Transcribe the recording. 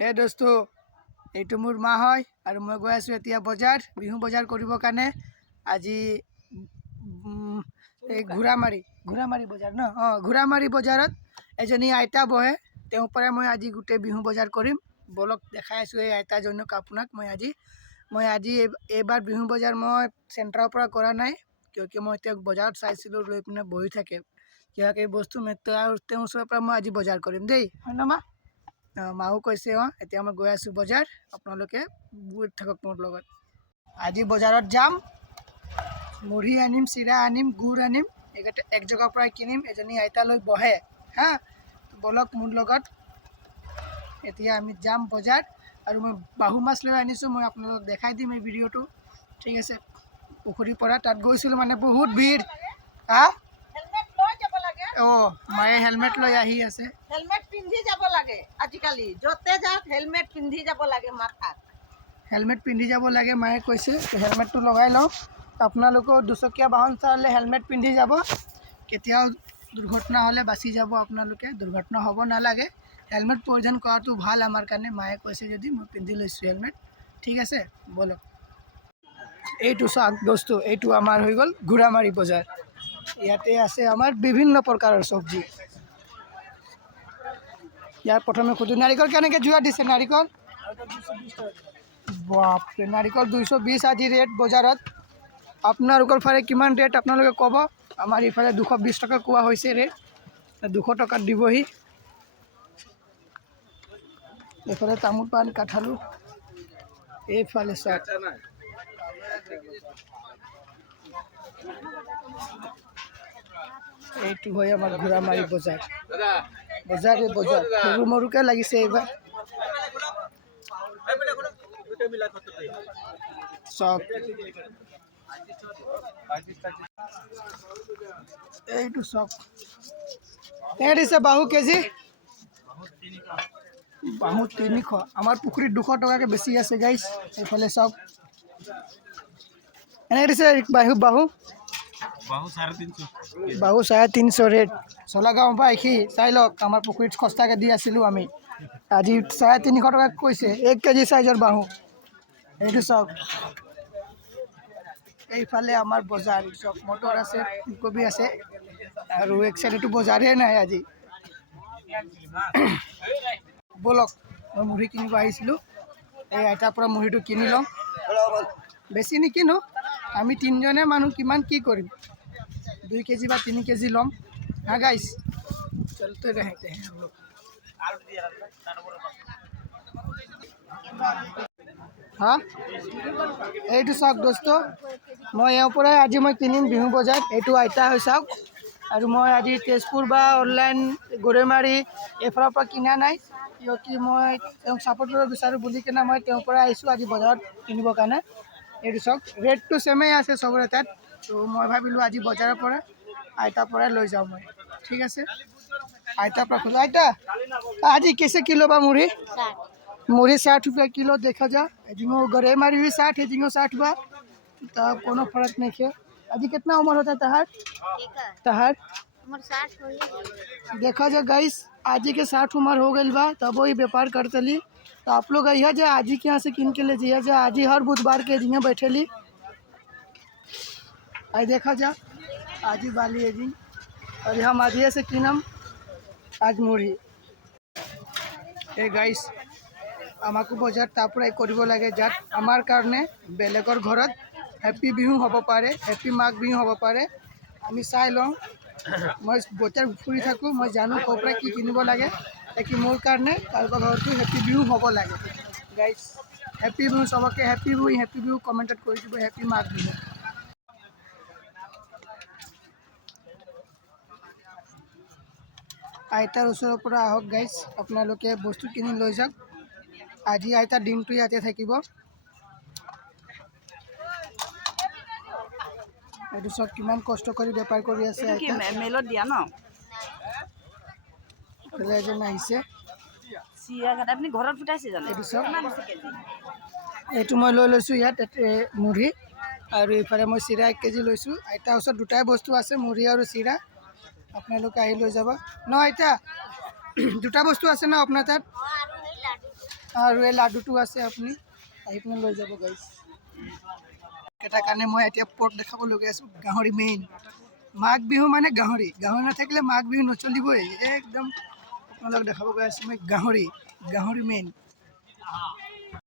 হে দোস্ত এইটো মোৰ মা হয় আৰু মই গৈ আছোঁ এতিয়া বজাৰ বিহু বজাৰ কৰিবৰ কাৰণে। আজি এই ঘোঁৰামাৰী বজাৰ ন ঘোঁৰামাৰী বজাৰত এজনী আইতা বহে, তেওঁৰ পৰাই মই আজি গোটেই বিহু বজাৰ কৰিম। বলক দেখাই আছোঁ এই আইতাজনক আপোনাক। মই আজি এইবাৰ বিহু বজাৰ মই চেণ্টাৰৰ পৰা কৰা নাই, কিয় মই তেওঁক বজাৰত চাইছিলোঁ লৈ পিনে বহি থাকে কিবা কিবি বস্তু আৰু তেওঁৰ ওচৰৰ পৰা মই আজি বজাৰ কৰিম দেই, হয় ন মা? মাও কৈছে এতিয়া মই গৈ আছোঁ বজাৰ, আপোনালোকে গৈ থাকক মোৰ লগত। আজি বজাৰত যাম, মুড়ি আনিম, চিৰা আনিম, গুড় আনিম, এইকেইটা এক জেগাৰ পৰাই কিনিম। এজনী আইতালৈ বহে হা, বলক মোৰ লগত। এতিয়া আমি যাম বজাৰ আৰু মই বাহু মাছ লৈ আনিছোঁ, মই আপোনালোকক দেখাই দিম এই ভিডিঅ'টো, ঠিক আছে? পুখুৰীৰ পৰা তাত গৈছিলোঁ মানে বহুত ভিৰ। হা মায়ে হেলমেট লৈ আহি আছে। হেলমেট পিন্ধি যাব লাগে, আজিকালি য'তে যাওক হেলমেট পিন্ধি যাব লাগে। মাথাত হেলমেট পিন্ধি যাব লাগে, মায়ে কৈছে হেলমেটটো লগাই লওঁ। আপোনালোকেও দুচকীয়া বাহন চলালে হেলমেট পিন্ধি যাব, কেতিয়াও দুৰ্ঘটনা হ'লে বাচি যাব আপোনালোকে। দুৰ্ঘটনা হ'ব নালাগে, হেলমেট পৰিধান কৰাটো ভাল আমাৰ কাৰণে। মায়ে কৈছে যদি মই পিন্ধি লৈছোঁ হেলমেট, ঠিক আছে? বলক। এইটো চাওক বস্তু, এইটো আমাৰ হৈ গ'ল ঘোঁৰামাৰী বজাৰ। ইয়াতে আছে আমাৰ বিভিন্ন প্ৰকাৰৰ চব্জি। ইয়াৰ প্ৰথমে সুধো নাৰিকল কেনেকৈ যোৰা দিছে? নাৰিকল বাপৰে, নাৰিকল 220 আজি ৰেট বজাৰত। আপোনালোকৰ ফালে কিমান ৰেট আপোনালোকে ক'ব। আমাৰ ইফালে 220 টকা কোৱা হৈছে ৰেট, 200 টকাত দিবহি। এইফালে তামোল পাণ কাঠালো, এইফালে চাওক এইটো হয় আমাৰ ঘোঁৰামাৰী বজাৰ। বজাৰ সৰু মৰুকৈ লাগিছে এইবাৰ। চব এইটো চব দিছে বাহু কেজি, বাহু 300। আমাৰ পুখুৰীত 200 টকাকৈ বেছি আছে গাইছ। এইফালে চাওক এনেকৈ দিছে বাহু 350 ৰেট। চলা গাঁও পৰা আহি চাই লওক, আমাৰ পুখুৰীত সস্তাকৈ দি আছিলোঁ আমি, আজি 350 টকা কৈছে 1 কেজি চাইজৰ বাহু। এইটো চাওক, এইফালে আমাৰ বজাৰ চব মটৰ আছে, ফুলকবি আছে, আৰু এক চাইডেতো বজাৰেই নাই আজি। বলক, মই মুড়ি কিনিব আহিছিলোঁ, এই আইতাৰ পৰা মুড়িটো কিনি লওঁ। বেছি নিকিনো, আমি তিনিজনে মানুহ, কিমান কি কৰিম, 2 কেজি বা 3 কেজি ল'ম। হা গাইছ, চলতে रहते हैं हम लोग। হা এইটো চাওক দোস্ত, মই ইয়াৰ পৰাই আজি মই কিনিম বিহু বজাৰ। এইটো আইতা হৈ চাওক, আৰু মই আজি তেজপুৰ বা অনলাইন গৰৈমাৰী এইফালৰ পৰা কিনা নাই, কিয় মই তেওঁক ছাপোৰ্ট কৰিব বিচাৰোঁ বুলি কিনে মই তেওঁৰ পৰা আহিছোঁ আজি বজাৰত কিনিবৰ কাৰণে। এইটো চাওক, ৰেটটো ছেমেই আছে চবৰে তাত, ত' মই ভাবিলোঁ আজি বজাৰৰ পৰা আইতাৰ পৰাই লৈ যাওঁ মই, ঠিক আছে? आयता प्रखुद आयता आज कैसे किलो बा मुड़ी? 60 रुपया किलो। देखा जा एजिंगो गरे मारी भी 60, एजिंगो 60 बा, तब कोनो फर्क नहीं है। आज कितना उम्र होता है तहार? उम्र 60 हो। देखा जा गाइस, आज के 60 उम्र हो गई बा, तब वही व्यापार करतली। तो आप लोग अहिया जा आज के यहाँ से किन के ले जाइए जा, आज हर बुधवार के एजिंगे बैठेली। आई देखा जा आज वाली एजिंग, और हम आधिया से किनम आज मुड़ी। ए गाइस, আমাকো বজাৰ তাৰ পৰাই কৰিব লাগে, যাত আমাৰ কাৰণে বেলেগৰ ঘৰত হেপী বিহু হ'ব পাৰে, হেপী মাঘ বিহু হ'ব পাৰে। আমি চাই লওঁ, মই বজাৰ ফুৰি থাকোঁ, মই জানো ক'ৰ পৰা কি কিনিব লাগে, তাকে মোৰ কাৰণে কাৰোবাৰ ঘৰতো হেপী বিহু হ'ব লাগে। গাইছ, হেপী বিহু চবকে, হেপী বিহু কমেণ্টত কৰি দিব, হেপী মাঘ বিহু। আইতাৰ ওচৰৰ পৰা আহক গাইছ, আপোনালোকে বস্তু কিনি লৈ যাওক। আজি আইতাৰ দিনটো ইয়াতে থাকিব। এইটো চব কিমান কষ্ট কৰি বেপাৰ কৰি আছে আইতা। মেলত দিয়া ন এজন আহিছে, আপুনি ঘৰত ফুটাইছে জানো? এইটো চব, এইটো মই লৈ লৈছোঁ ইয়াত মুড়ি, আৰু ইফালে মই চিৰা 1 কেজি লৈছোঁ। আইতাৰ ওচৰত দুটাই বস্তু আছে, মুড়ি আৰু চিৰা। আপোনালোকে আহি লৈ যাব ন আইতা, দুটা বস্তু আছে ন আপোনাৰ তাত? আৰু এই লাডুটো আছে, আপুনি আহি পিনে লৈ যাব গাইছ। এটাৰ কাৰণে মই এতিয়া পৰ্ক দেখাব লগা আছোঁ, গাহৰি মেইন। মাঘ বিহু মানে গাহৰি, গাহৰি নাথাকিলে মাঘ বিহু নচলিবই। একদম আপোনালোকক দেখাব গৈ আছোঁ মই গাহৰি মেইন।